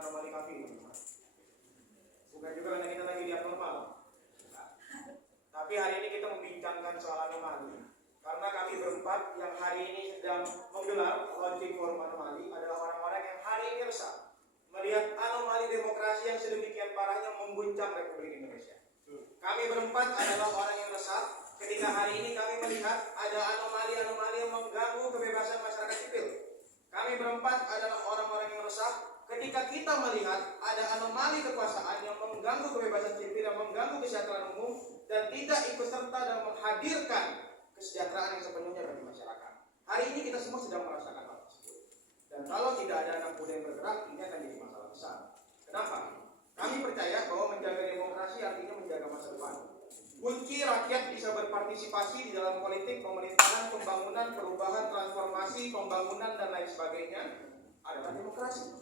anomali kami. Bukan juga karena kita lagi di abnormal. Tapi hari ini kita membincangkan soal anomali. Karena kami berempat yang hari ini sedang menggelar launching forum anomali adalah orang-orang yang hari ini resah melihat anomali demokrasi yang sedemikian parahnya mengguncang Republik Indonesia. Kami berempat adalah orang yang resah ketika hari ini kami melihat ada anomali-anomali yang mengganggu kebebasan masyarakat sipil. Kami berempat adalah orang-orang yang resah ketika kita melihat ada anomali kekuasaan yang mengganggu kebebasan sipil, yang mengganggu kesejahteraan umum, dan tidak ikut serta dalam menghadirkan kesejahteraan yang sepenuhnya bagi masyarakat. Hari ini kita semua sedang merasakan hal tersebut. Dan kalau tidak ada anak muda yang bergerak, ini akan jadi masalah besar. Kenapa? Kami percaya bahwa menjaga demokrasi artinya menjaga masa depan. Kunci rakyat bisa berpartisipasi di dalam politik, pemerintahan, pembangunan, perubahan, transformasi, pembangunan, dan lain sebagainya adalah demokrasi.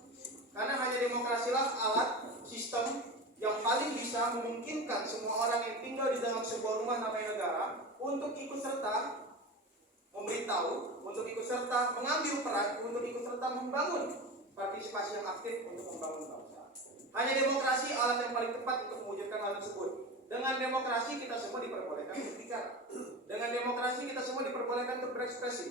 Karena hanya demokrasilah alat, sistem yang paling bisa memungkinkan semua orang yang tinggal di dalam sebuah rumah namanya negara untuk ikut serta memberitahu, untuk ikut serta mengambil peran, untuk ikut serta membangun partisipasi yang aktif untuk membangun bangsa. Hanya demokrasi alat yang paling tepat untuk mewujudkan hal tersebut. Dengan demokrasi kita semua diperbolehkan berbicara. Dengan demokrasi kita semua diperbolehkan untuk berekspresi.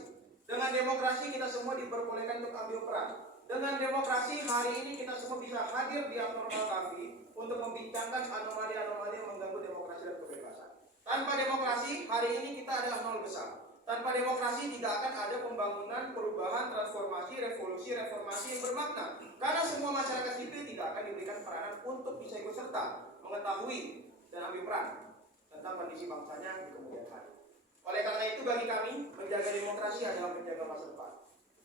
Dengan demokrasi kita semua diperbolehkan untuk ambil peran. Dengan demokrasi hari ini kita semua bisa hadir di abnormal kami untuk membincangkan anomali-anomali yang mengganggu demokrasi dan kebebasan. Tanpa demokrasi hari ini kita adalah nol besar. Tanpa demokrasi tidak akan ada pembangunan, perubahan, transformasi, revolusi, reformasi yang bermakna. Karena semua masyarakat sipil tidak akan diberikan peranan untuk bisa ikut serta mengetahui dan ambil peran tentang kondisi bangsanya di kemudian hari. Oleh karena itu bagi kami menjaga demokrasi adalah menjaga masa depan.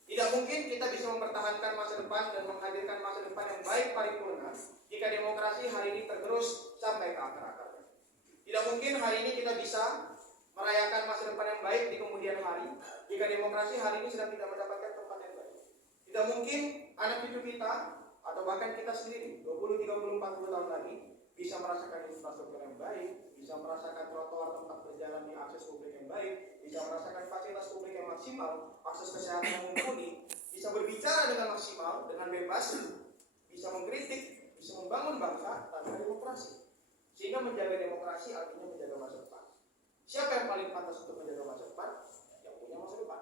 Tidak mungkin kita bisa mempertahankan masa depan dan menghadirkan masa depan yang baik paripurna jika demokrasi hari ini tergerus sampai ke akar-akarnya. Tidak mungkin hari ini kita bisa merayakan masa depan yang baik di kemudian hari jika demokrasi hari ini sedang tidak mendapatkan tempat yang baik. Tidak mungkin anak cucu kita atau bahkan kita sendiri 20, 30, 40 tahun lagi bisa merasakan infrastruktur yang baik, bisa merasakan trotoar tempat berjalan di akses publik yang baik, bisa merasakan fasilitas publik yang maksimal, akses kesehatan yang mumpuni, bisa berbicara dengan maksimal, dengan bebas, bisa mengkritik, bisa membangun bangsa tanpa demokrasi. Sehingga menjaga demokrasi artinya menjaga masa depan. Siapa yang paling pantas untuk menjaga masa depan? Yang punya masa depan.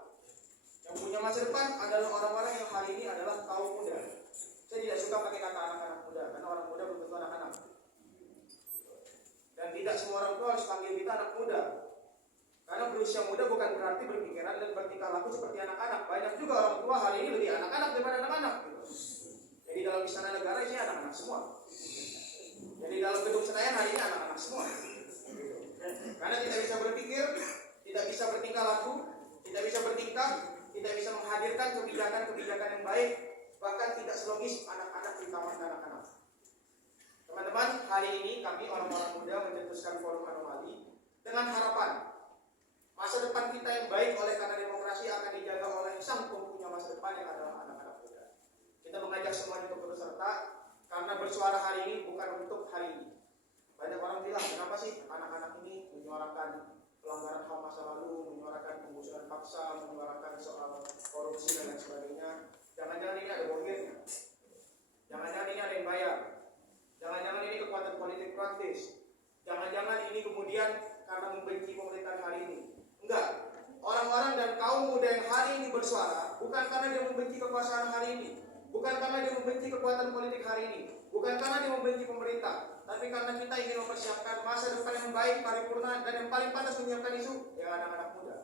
Yang punya masa depan adalah orang-orang yang hari ini adalah kaum muda. Saya tidak suka pakai kata anak-anak muda, karena orang muda belum tentu anak-anak. Dan tidak semua orang tua harus panggil kita anak muda. Karena berusia muda bukan berarti berpikiran dan bertingkah laku seperti anak-anak. Banyak juga orang tua hari ini lebih anak-anak daripada anak-anak. Jadi dalam istana negara isinya anak-anak semua. Jadi dalam gedung Senayan hari ini anak-anak semua. Karena tidak bisa berpikir, tidak bisa bertingkah laku, tidak bisa bertingkah, tidak bisa menghadirkan kebijakan-kebijakan yang baik, bahkan tidak selogis anak-anak di taman kanak-kanak. Teman-teman, hari ini kami orang-orang muda mencetuskan forum anomali dengan harapan masa depan kita yang baik oleh karena demokrasi akan dijaga oleh sang pempunya masa depan yang adalah anak-anak muda. Kita mengajak semuanya untuk berserta karena bersuara hari ini bukan untuk hari ini. Banyak orang bilang, kenapa sih anak-anak ini menyuarakan pelanggaran HAM masa lalu, menyuarakan penggusuran paksa, menyuarakan soal korupsi dan lain sebagainya. Jangan-jangan ini ada bohirnya. Jangan-jangan ini ada yang bayar. Jangan-jangan ini kekuatan politik praktis. Jangan-jangan ini kemudian karena membenci pemerintahan hari ini. Enggak. Orang-orang dan kaum muda yang hari ini bersuara bukan karena dia membenci kekuasaan hari ini, bukan karena dia membenci kekuatan politik hari ini, bukan karena dia membenci pemerintah, tapi karena kita ingin mempersiapkan masa depan yang baik, paripurna, dan yang paling pantas menyiapkan isu ya anak-anak muda.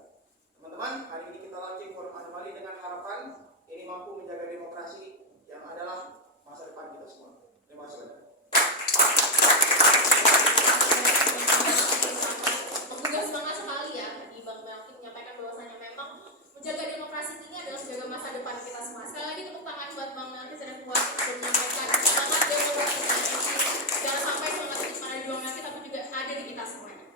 Teman-teman, hari ini kita launching forum anomali dengan harapan ini mampu menjaga demokrasi yang adalah masa depan kita semua. Terima kasih. Juga semangat sekali ya di Bang Melki menyampaikan bahwasanya memang menjaga demokrasi ini adalah menjaga masa depan kita semua. Sekali lagi tepuk tangan buat Bang Melki sudah kuat untuk menyampaikan semangat demokrasi ini. Jangan sampai semangat itu cuma di Bang Melki tapi juga ada di kita semuanya.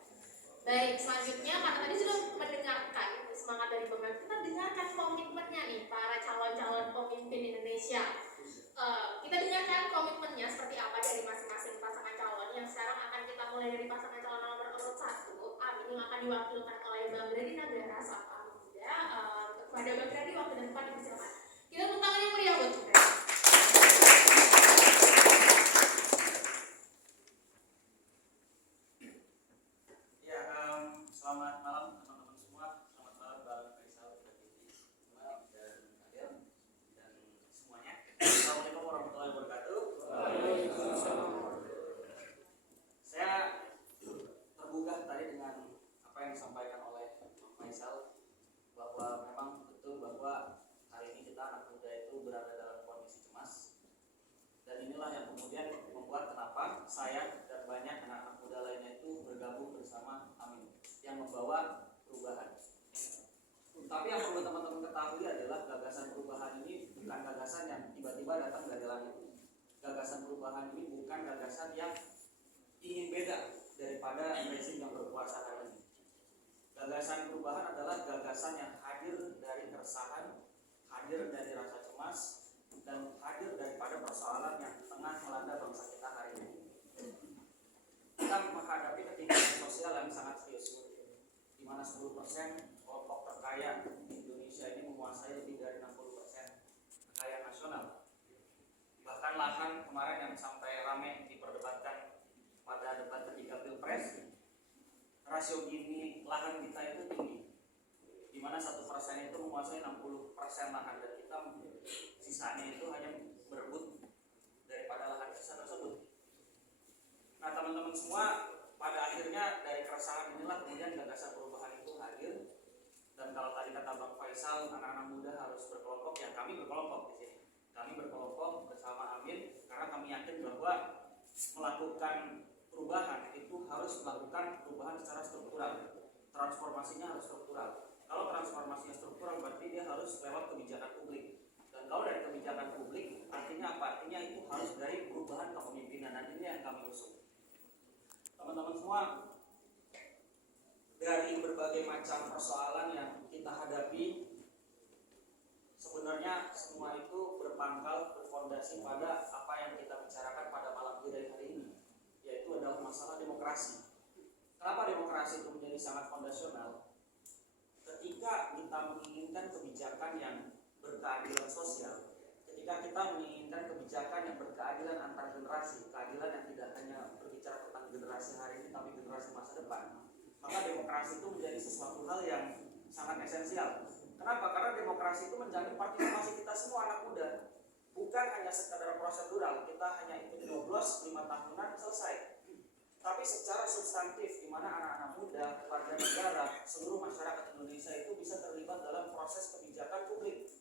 Baik, selanjutnya karena tadi sudah mendengarkan semangat dari Bang Melki, kita dengarkan komitmennya nih para calon-calon pemimpin Indonesia. Kita dengarkan komitmennya seperti apa dari masing-masing pasangan calon yang sekarang akan kita mulai dari pasangan calon nomor urut 1 Amin yang akan diwakilkan oleh Bang Grady Nagara Sapa Muda. Kepada Bang Grady waktu dan tempat dipersilakan. Kita tepuk tangan yang meriah buat Bang Grady. Tapi yang perlu teman-teman ketahui adalah gagasan perubahan ini bukan gagasan yang tiba-tiba datang dari langit. Gagasan perubahan ini bukan gagasan yang ingin beda daripada rezim yang berkuasa hari ini. Gagasan perubahan adalah gagasan yang hadir dari keresahan, hadir dari rasa cemas, dan hadir daripada persoalan yang tengah melanda bangsa kita hari ini. Kita menghadapi ketimpangan sosial yang sangat serius, di mana 10% kelompok terkaya di Indonesia ini menguasai lebih dari 60% kekayaan nasional. Bahkan lahan kemarin yang sampai ramai diperdebatkan pada debat ketiga Pilpres, rasio gini lahan kita itu tinggi, di mana 1% itu menguasai 60% lahan, dan kita sisanya itu hanya berebut daripada lahan sisa tersebut. Nah teman-teman semua, pada akhirnya dari keresahan inilah kemudian gagasan perubahan itu hadir. Dan kalau tadi kata Bang Faisal, anak-anak muda harus berkelompok, ya kami berkelompok di sini. Kami berkelompok bersama Amin karena kami yakin bahwa melakukan perubahan itu harus melakukan perubahan secara struktural. Transformasinya harus struktural. Kalau transformasinya struktural berarti dia harus lewat kebijakan publik. Dan kalau dari kebijakan publik artinya apa? Artinya itu harus dari perubahan kepemimpinan, dan ini yang kami usung. Teman-teman semua, dari berbagai macam persoalan yang kita hadapi, sebenarnya semua itu berpangkal, berfondasi pada apa yang kita bicarakan pada malam hari ini, yaitu adalah masalah demokrasi. Kenapa demokrasi itu menjadi sangat fondasional? Ketika kita menginginkan kebijakan yang berkeadilan sosial, ketika kita menginginkan kebijakan yang berkeadilan antar generasi, keadilan yang tidak hanya berbicara tentang generasi hari ini tapi generasi masa depan, maka demokrasi itu menjadi sesuatu hal yang sangat esensial. Kenapa? Karena demokrasi itu menjamin partisipasi kita semua anak muda. Bukan hanya sekadar prosedural, kita hanya ikut nyoblos 5 tahunan selesai. Tapi secara substantif, di mana anak-anak muda, warga negara, seluruh masyarakat Indonesia itu bisa terlibat dalam proses kebijakan publik.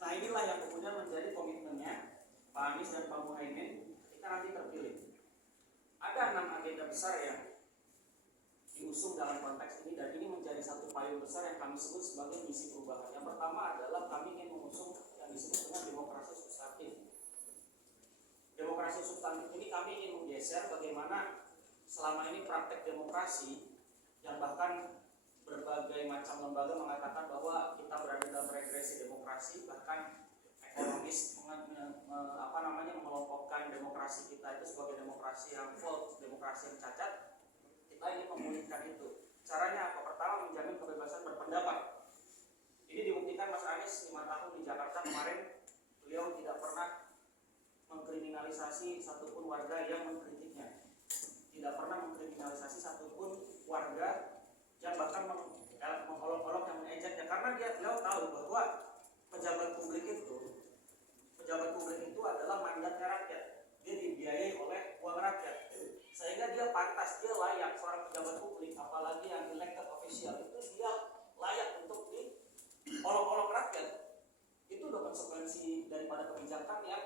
Nah inilah yang kemudian menjadi komitmennya Pak Anies dan Pak Muhaimin ketika nanti terpilih. Ada 6 agenda besar yang diusung dalam konteks ini, dan ini menjadi satu payung besar yang kami sebut sebagai misi perubahan. Yang pertama adalah kami ingin mengusung yang disebut dengan demokrasi substantif. Demokrasi substantif ini kami ingin menggeser bagaimana selama ini praktek demokrasi yang bahkan berbagai macam lembaga mengatakan bahwa kita berada dalam regresi demokrasi, bahkan ekonomis mengelompokkan demokrasi kita itu sebagai demokrasi yang false, demokrasi yang cacat. Kita ingin memulihkan itu. Caranya apa? Pertama, menjamin kebebasan berpendapat. Ini dibuktikan Mas Anies 5 tahun di Jakarta kemarin, beliau tidak pernah mengkriminalisasi satupun warga yang mengkritiknya, tidak pernah mengkriminalisasi satupun warga yang bahkan mengolok-olok yang mengejeknya, karena beliau tahu bahwa pejabat publik itu adalah mandatnya rakyat. Dia dibiayai oleh uang rakyat, sehingga dia pantas, dia layak, seorang pejabat publik apalagi yang elected official itu dia layak untuk diolok-olok rakyat. Itu udah konsekuensi daripada kebijakan yang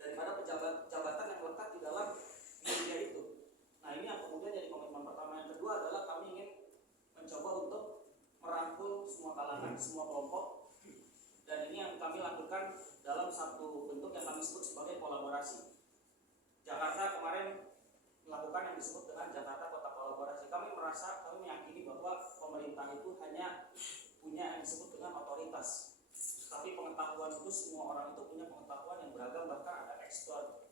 daripada jabatan yang lekat di dalam media itu. Nah ini yang kemudian jadi komitmen pertama. Yang kedua adalah kami ingin mencoba untuk merangkul semua kalangan, semua kelompok, dan ini yang kami lakukan dalam satu bentuk yang kami sebut sebagai kolaborasi. Jakarta kemarin melakukan yang disebut dengan Jakarta Kota Kolaborasi. Kami meyakini bahwa pemerintah itu hanya punya yang disebut dengan otoritas, tapi pengetahuan itu semua orang itu punya pengetahuan yang beragam, bahkan ada expert,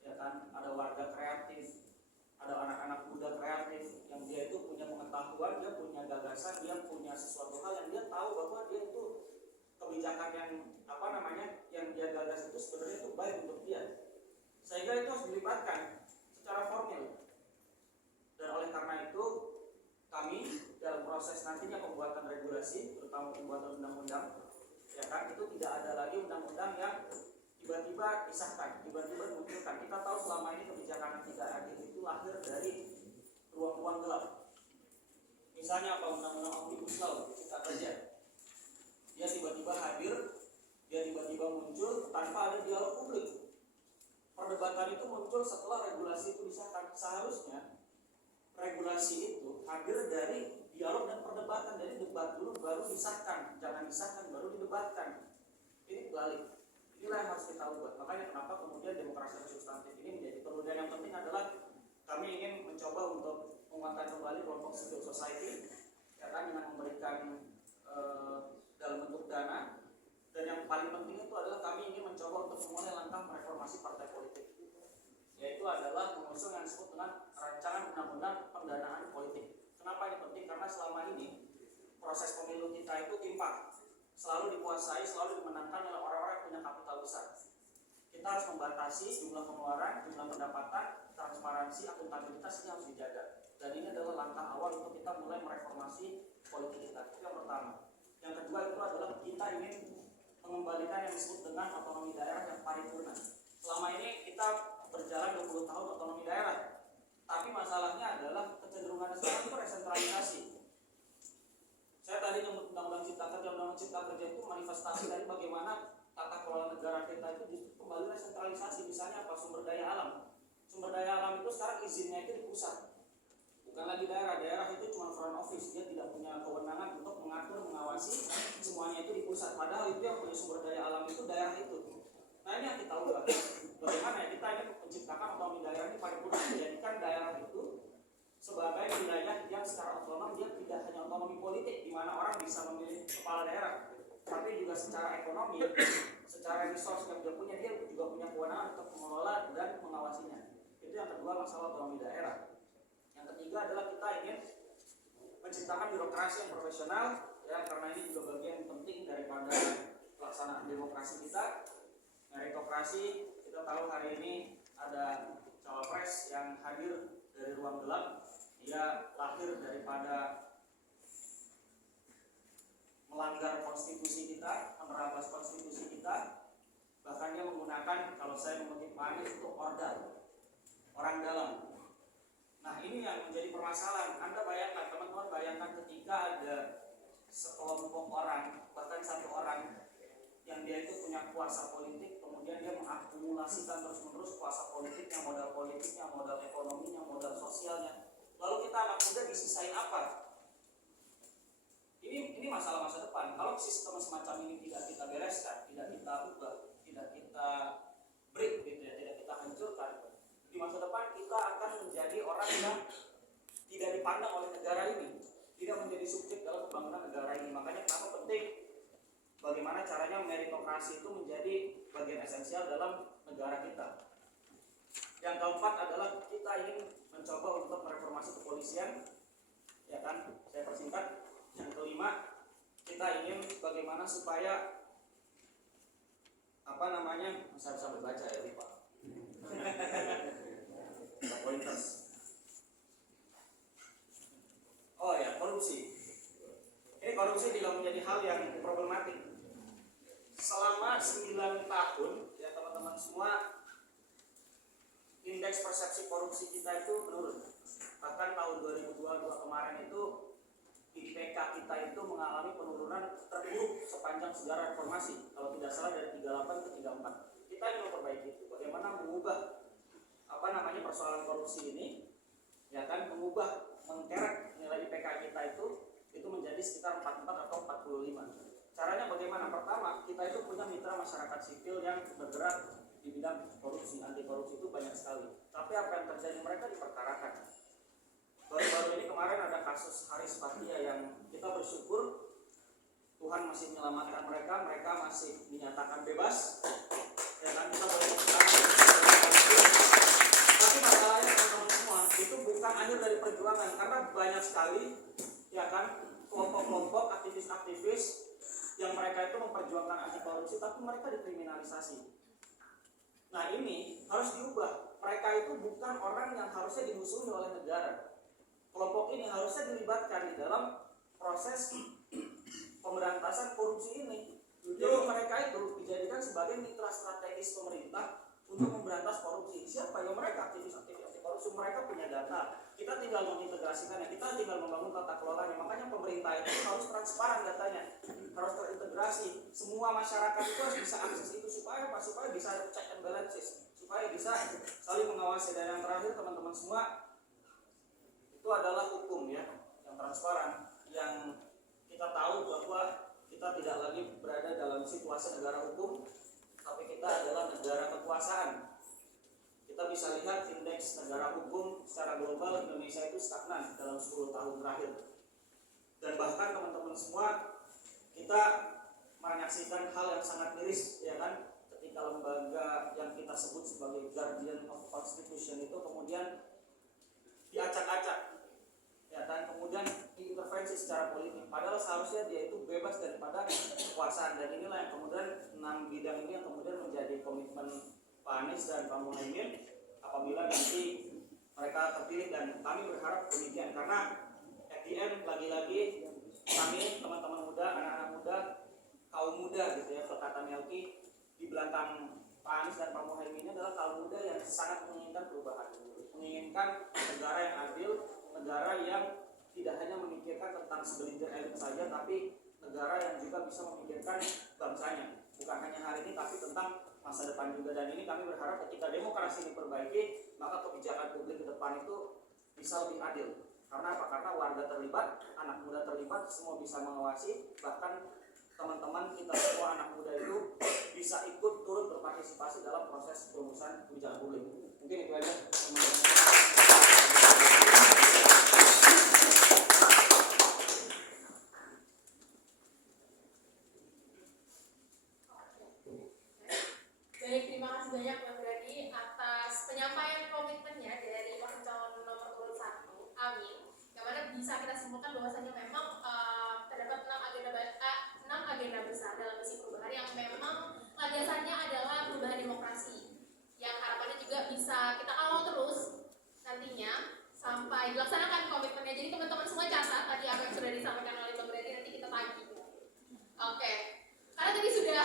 ya kan, ada warga kreatif, ada anak-anak muda kreatif yang dia itu punya pengetahuan, dia punya gagasan, dia punya sesuatu hal yang dia tahu bahwa dia itu kebijakan yang dia gagas itu sebenarnya itu baik untuk dia, sehingga itu harus dilibatkan secara formil. Dan oleh karena itu kami dalam proses nantinya pembuatan regulasi, terutama pembuatan undang-undang, ya kan, itu tidak ada lagi undang-undang yang tiba-tiba disahkan, tiba-tiba dimunculkan. Kita tahu selama ini kebijakan yang tidak adil itu lahir dari ruang-ruang gelap. Misalnya apa, undang-undang Omnibus Law Cipta Kerja, dia tiba-tiba hadir, dia tiba-tiba muncul tanpa ada dialog publik. Perdebatan itu muncul setelah regulasi itu disahkan. Seharusnya regulasi itu hadir dari dialog dan perdebatan. Jadi debat dulu baru disahkan, jangan disahkan baru didebatkan. Ini balik. Inilah yang harus kita ubah. Makanya kenapa kemudian demokrasi substantif ini menjadi perlu. Dan yang penting adalah kami ingin mencoba untuk menguatkan kembali kelompok civil society, ya kan, dengan memberikan dalam bentuk dana. Dan yang paling penting itu adalah kami ingin mencoba untuk memulai langkah mereformasi partai politik, yaitu adalah mengusung yang disebut dengan rancangan undang-undang pendanaan politik. Kenapa ini penting? Karena selama ini proses pemilu kita itu timpang, selalu dikuasai, selalu dimenangkan oleh orang-orang yang punya kapital besar. Kita harus membatasi jumlah pengeluaran, jumlah pendapatan, transparansi, akuntabilitas ini harus dijaga. Dan ini adalah langkah awal untuk kita mulai mereformasi politik kita. Itu yang pertama. Yang kedua itu adalah kita ingin mengembalikan yang disebut dengan otonomi daerah yang paripurna. Selama ini kita berjalan 20 tahun otonomi daerah, tapi masalahnya adalah kecenderungan sekarang itu resentralisasi. Saya tadi nyebut undang-undang cipta kerja, undang-undang cipta kerja itu manifestasi dari bagaimana tata kelola negara kita itu justru kembali resentralisasi. Misalnya apa? Sumber daya alam. Sumber daya alam itu sekarang izinnya itu di pusat, bukan lagi daerah. Daerah itu cuma front office, dia tidak punya kewenangan untuk mengatur, mengawasi semuanya itu di pusat. Padahal itu yang punya sumber daya alam itu daerah itu. Nah ini yang kita ubah. Bagaimana ya kita ingin menciptakan otonomi daerah ini paripurna, menjadikan daerah itu sebagai wilayah yang secara otonom, dia tidak hanya otonomi politik di mana orang bisa memilih kepala daerah, tapi juga secara ekonomi, secara resource yang dia punya, dia juga punya kewenangan untuk mengelola dan mengawasinya. Itu yang kedua, masalah otonomi daerah. Yang ketiga adalah kita ingin menciptakan birokrasi yang profesional, ya, karena ini juga bagian penting daripada pelaksanaan demokrasi kita. Meritokrasi, kita tahu hari ini ada cawapres yang hadir dari ruang gelap. Dia lahir daripada melanggar konstitusi kita, menerabas konstitusi kita. Bahkan dia menggunakan, kalau saya mengutip Pak Anies, itu order, orang dalam. Nah ini yang menjadi permasalahan. Anda bayangkan, teman-teman bayangkan ketika ada sekelompok orang, bahkan satu orang yang dia itu punya kuasa politik, kemudian dia mengakumulasikan terus-menerus kuasa politiknya, modal ekonominya, modal sosialnya. Lalu kita anak muda disisain apa? Ini masalah masa depan. Kalau sistem semacam ini tidak kita bereskan, tidak kita ubah, tidak kita break, gitu ya, tidak kita hancurkan, di masa depan kita akan menjadi orang yang tidak dipandang oleh negara ini, tidak menjadi subjek dalam pembangunan negara ini. Makanya kenapa penting bagaimana caranya meritokrasi itu menjadi bagian esensial dalam negara kita. Yang keempat adalah kita ingin mencoba untuk mereformasi kepolisian, ya kan? Saya persingkat. Yang kelima, kita ingin bagaimana supaya saya sambil baca ya lupa. Pointers. Oh ya, korupsi. Ini korupsi juga menjadi hal yang problematik. Selama 9 tahun, ya teman-teman semua, indeks persepsi korupsi kita itu menurun. Bahkan tahun 2022 kemarin itu IPK kita itu mengalami penurunan terburuk sepanjang sejarah reformasi. Kalau tidak salah dari 38 ke 34. Kita ingin memperbaiki itu. Bagaimana mengubah persoalan korupsi ini, ya kan, mengkerek nilai IPK kita itu menjadi sekitar 44 atau 45. Caranya bagaimana? Pertama, kita itu punya mitra masyarakat sipil yang bergerak di bidang korupsi, anti korupsi itu banyak sekali. Tapi apa yang terjadi? Mereka diperkarakan. Baru-baru ini kemarin ada kasus Haris Fathia yang kita bersyukur Tuhan masih menyelamatkan mereka masih dinyatakan bebas. Ya kan, kita boleh tapi masalahnya teman-teman semua itu bukan akhir dari perjuangan, karena banyak sekali, ya kan, kelompok-kelompok aktivis-aktivis yang mereka itu memperjuangkan anti korupsi tapi mereka dikriminalisasi. Nah ini harus diubah. Mereka itu bukan orang yang harusnya dimusuhi oleh negara. Kelompok ini harusnya dilibatkan di dalam proses pemberantasan korupsi ini. Jadi mereka itu dijadikan sebagai mitra strategis pemerintah untuk memberantas korupsi. Siapa? Ya mereka, aktivis-aktivis anti korupsi. Mereka punya data. Kita tinggal mengintegrasikannya, kita tinggal membangun tata kelolanya. Makanya pemerintah itu harus transparan datanya, harus terintegrasi. Semua masyarakat itu harus bisa akses itu supaya apa? Supaya bisa check and balances, supaya bisa saling mengawasi. Dan yang terakhir teman-teman semua, itu adalah hukum ya. Yang transparan, yang kita tahu bahwa kita tidak lagi berada dalam situasi negara hukum, tapi kita adalah negara kekuasaan. Kita bisa lihat indeks negara hukum secara global Indonesia itu stagnan dalam 10 tahun terakhir. Dan bahkan teman-teman semua, kita menyaksikan hal yang sangat miris, ya kan, ketika lembaga yang kita sebut sebagai Guardian of Constitution itu kemudian diacak-acak, ya kan, kemudian diintervensi secara politik. Padahal seharusnya dia itu bebas daripada kekuasaan. Dan inilah yang kemudian 6 bidang ini yang kemudian menjadi komitmen Pak Anies dan Pak Muhaimin apabila nanti mereka terpilih, dan kami berharap demikian karena at the end lagi-lagi kami teman-teman muda, anak-anak muda, kaum muda gitu ya, kata Melki, di belakang Pak Anies dan Pak Muhaimin ini adalah kaum muda yang sangat menginginkan perubahan, menginginkan negara yang adil, negara yang tidak hanya memikirkan tentang segelintir elit saja, tapi negara yang juga bisa memikirkan bangsanya, bukan hanya hari ini tapi tentang masa depan juga. Dan ini kami berharap ketika demokrasi diperbaiki, maka kebijakan publik ke depan itu bisa lebih adil. Karena apa? Karena warga terlibat, anak muda terlibat, semua bisa mengawasi, bahkan teman-teman kita semua anak muda itu bisa ikut turut berpartisipasi dalam proses perumusan kebijakan publik. Mungkin itu aja teman-teman. Baik, terima kasih banyak Bang Brady atas penyampaian komitmennya dari pasangan calon nomor urut 1, Amin. Yang mana bisa kita simpulkan bahwasanya memang terdapat 6 agenda besar dalam misi perubahan yang memang landasannya adalah perubahan demokrasi. Yang harapannya juga bisa kita kawal terus nantinya sampai dilaksanakan komitmennya. Jadi teman-teman semua catat tadi apa yang sudah disampaikan oleh Bang Brady, nanti kita tagih. Oke. Karena tadi sudah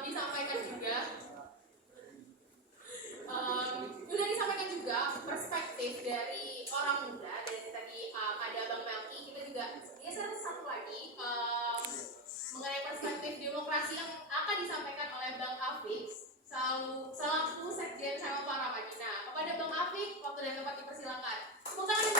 disampaikan juga disampaikan juga perspektif dari orang muda, dari tadi ada Bang Melki, kita juga geser satu lagi mengenai perspektif demokrasi yang akan disampaikan oleh Bang Afik selaku Sekjen Sama Para Madinah. Kepada Bang Afik, waktu dan tempat dipersilakan. Semoga ada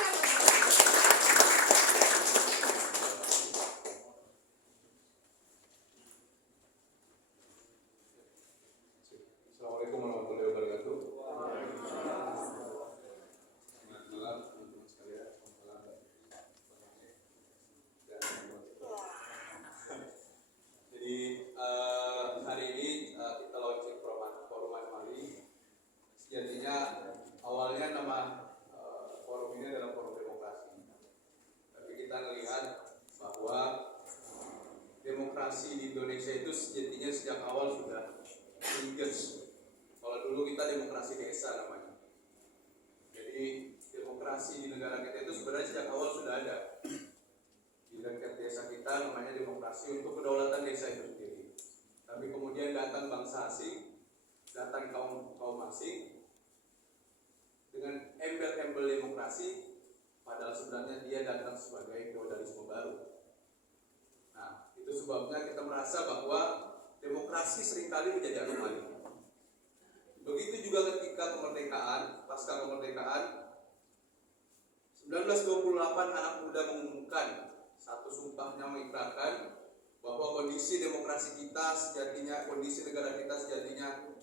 Assalamualaikum warahmatullahi wabarakatuh. Selamat malam teman-teman sekalian. Jadi hari ini kita launching forum Mali. Sejatinya awalnya nama forum ini adalah forum demokrasi. Tapi kita melihat bahwa demokrasi di Indonesia itu sejatinya sejak awal sudah engage. Kalau dulu kita demokrasi desa namanya. Jadi demokrasi di negara kita itu sebenarnya sejak awal sudah ada. Di dekat desa kita namanya demokrasi untuk kedaulatan desa itu sendiri. Tapi kemudian datang bangsa asing, datang kaum asing dengan embel-embel demokrasi, padahal sebenarnya dia datang sebagai feodalisme baru. Nah, itu sebabnya kita merasa bahwa demokrasi seringkali menjadi anomali. Begitu juga ketika kemerdekaan, pasca kemerdekaan 1928 anak muda mengumumkan satu sumpahnya mengikrarkan bahwa kondisi demokrasi kita sejatinya, kondisi negara kita sejatinya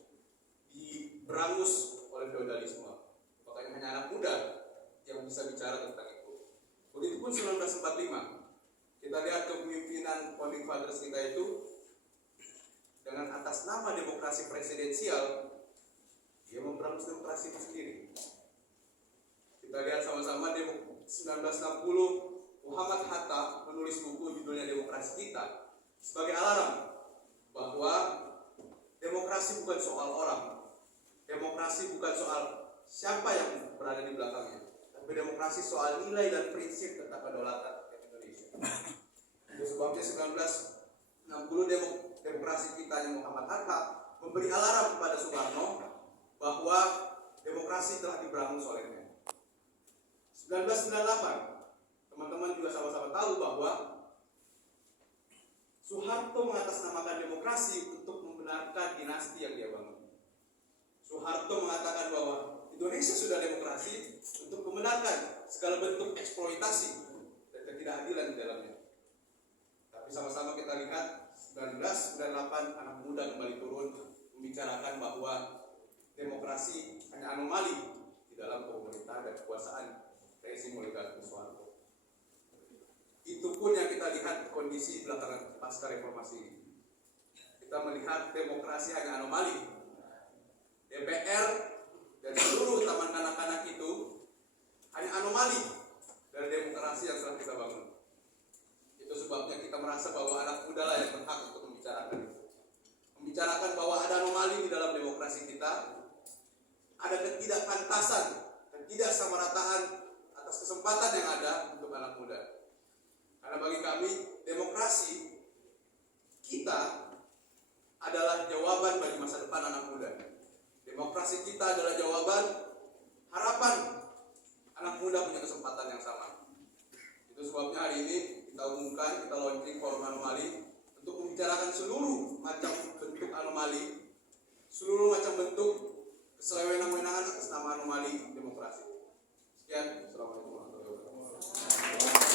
diberangus oleh feodalisme. Makanya hanya anak muda yang bisa bicara tentang itu. Begitupun 1945, kita lihat kepemimpinan founding fathers kita itu dengan atas nama demokrasi presidensial, dia memberangus demokrasi itu sendiri. Kita lihat sama-sama 1960 Muhammad Hatta menulis buku judulnya Demokrasi Kita sebagai alarm bahwa demokrasi bukan soal orang, demokrasi bukan soal siapa yang berada di belakangnya, tapi demokrasi soal nilai dan prinsip tentang kedaulatan Indonesia. Itu sebabnya 1960 demokrasi kita yang Muhammad Hatta memberi alarm kepada Soekarno bahwa demokrasi telah diberangus olehnya. 1998, teman-teman juga sama-sama tahu bahwa Soeharto mengatasnamakan demokrasi untuk membenarkan dinasti yang dia bangun. Soeharto mengatakan bahwa Indonesia sudah demokrasi untuk membenarkan segala bentuk eksploitasi. Dan ketidakadilan di dalamnya. Tapi sama-sama kita lihat 1998 anak muda kembali turun membicarakan bahwa demokrasi hanya anomali di dalam pemerintahan dan kekuasaan rezim oligarki Soeharto. Itu pun yang kita lihat kondisi belakangan pasca reformasi ini. Kita melihat demokrasi hanya anomali. DPR dan seluruh taman kanak-kanak itu hanya anomali dari demokrasi yang telah kita bangun. Itu sebabnya kita merasa bahwa anak muda lah yang berhak untuk membicarakan itu. Membicarakan bahwa ada anomali di dalam demokrasi kita, ada ketidakpantasan, ketidaksamarataan atas kesempatan yang ada untuk anak muda. Karena bagi kami, demokrasi kita adalah jawaban bagi masa depan anak muda. Demokrasi kita adalah jawaban harapan anak muda punya kesempatan yang sama. Itu sebabnya hari ini kita umumkan, kita launching forum anomali untuk membicarakan seluruh macam bentuk anomali, seluruh macam bentuk kesewenang-wenangan atas nama anomali demokrasi. Sekian, assalamualaikum warahmatullahi wabarakatuh.